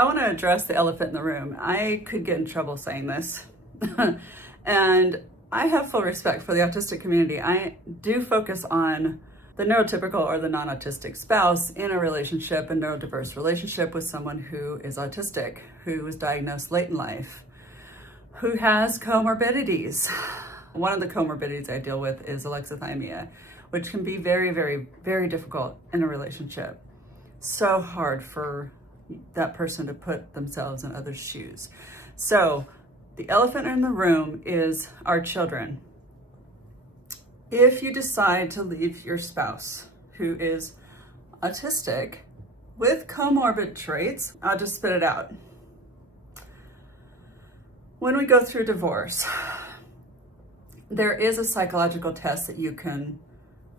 I want to address the elephant in the room. I could get in trouble saying this. And I have full respect for the autistic community. I do focus on the neurotypical or the non-autistic spouse in a relationship, a neurodiverse relationship with someone who is autistic, who was diagnosed late in life, who has comorbidities. One of the comorbidities I deal with is alexithymia, which can be very, very, very difficult in a relationship. So hard for that person to put themselves in others' shoes. So the elephant in the room is our children. If you decide to leave your spouse who is autistic with comorbid traits, I'll just spit it out. When we go through divorce, there is a psychological test that you can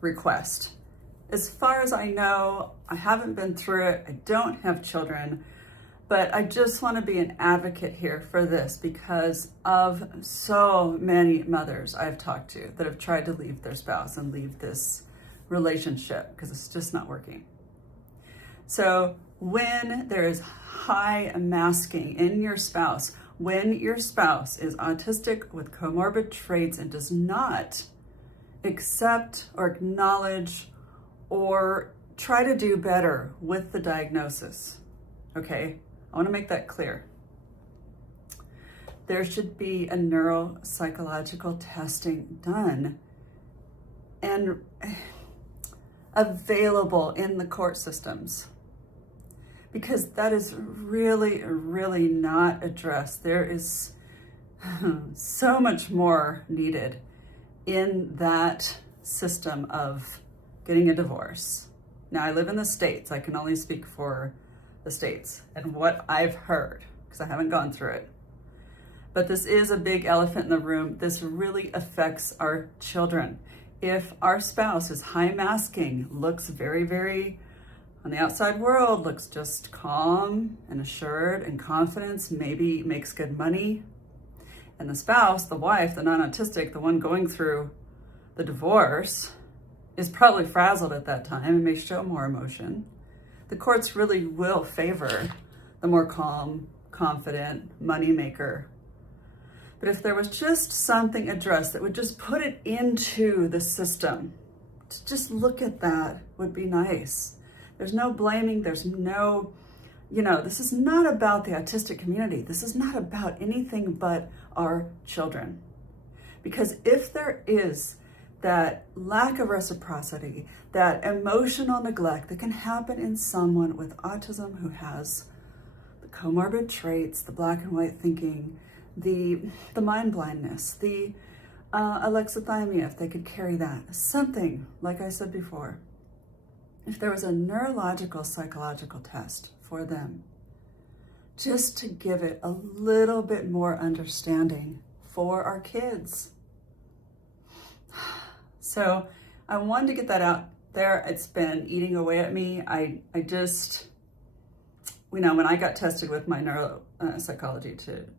request. As far as I know, I haven't been through it, I don't have children, but I just want to be an advocate here for this because of so many mothers I've talked to that have tried to leave their spouse and leave this relationship because it's just not working. So when there is high masking in your spouse, when your spouse is autistic with comorbid traits and does not accept or acknowledge or try to do better with the diagnosis, okay? I want to make that clear. There should be a neuropsychological testing done and available in the court systems because that is really, really not addressed. There is so much more needed in that system of getting a divorce. Now, I live in the States. I can only speak for the States and what I've heard because I haven't gone through it. But this is a big elephant in the room. This really affects our children. If our spouse is high masking, looks very, very, on the outside world, looks just calm and assured and confident, maybe makes good money, and the spouse, the wife, the non-autistic, the one going through the divorce, is probably frazzled at that time and may show more emotion, the courts really will favor the more calm, confident moneymaker. But if there was just something addressed that would just put it into the system, to just look at that would be nice. There's no blaming, there's no, this is not about the autistic community. This is not about anything but our children. Because if there is that lack of reciprocity, that emotional neglect that can happen in someone with autism who has the comorbid traits, the black and white thinking, the mind blindness, the alexithymia, if they could carry that, something, like I said before, if there was a neurological psychological test for them, just to give it a little bit more understanding for our kids. So I wanted to get that out there. It's been eating away at me. I just, when I got tested with my neuropsychology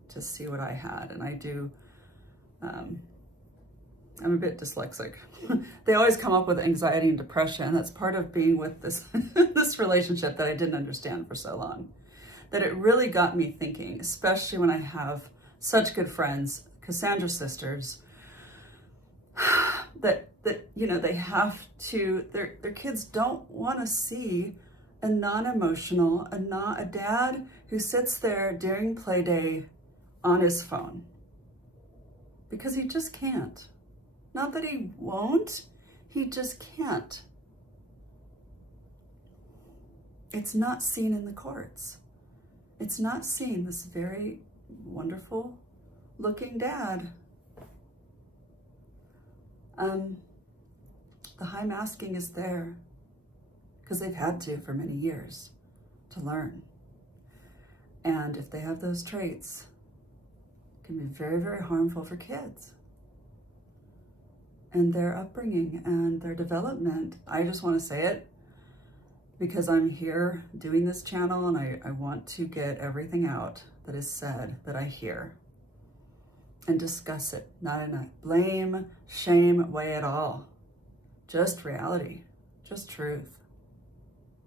to see what I had, and I do, I'm a bit dyslexic. They always come up with anxiety and depression. That's part of being with this, this relationship that I didn't understand for so long. That it really got me thinking, especially when I have such good friends, Cassandra's sisters, that they have to, their kids don't want to see a non-emotional, a dad who sits there during play day on his phone. Because he just can't. Not that he won't, he just can't. It's not seen in the courts. It's not seen, this very wonderful looking dad. The high masking is there because they've had to for many years to learn. And if they have those traits, it can be very, very harmful for kids and their upbringing and their development. I just want to say it because I'm here doing this channel and I want to get everything out that is said that I hear and discuss it, not in a blame, shame way at all. Just reality, just truth.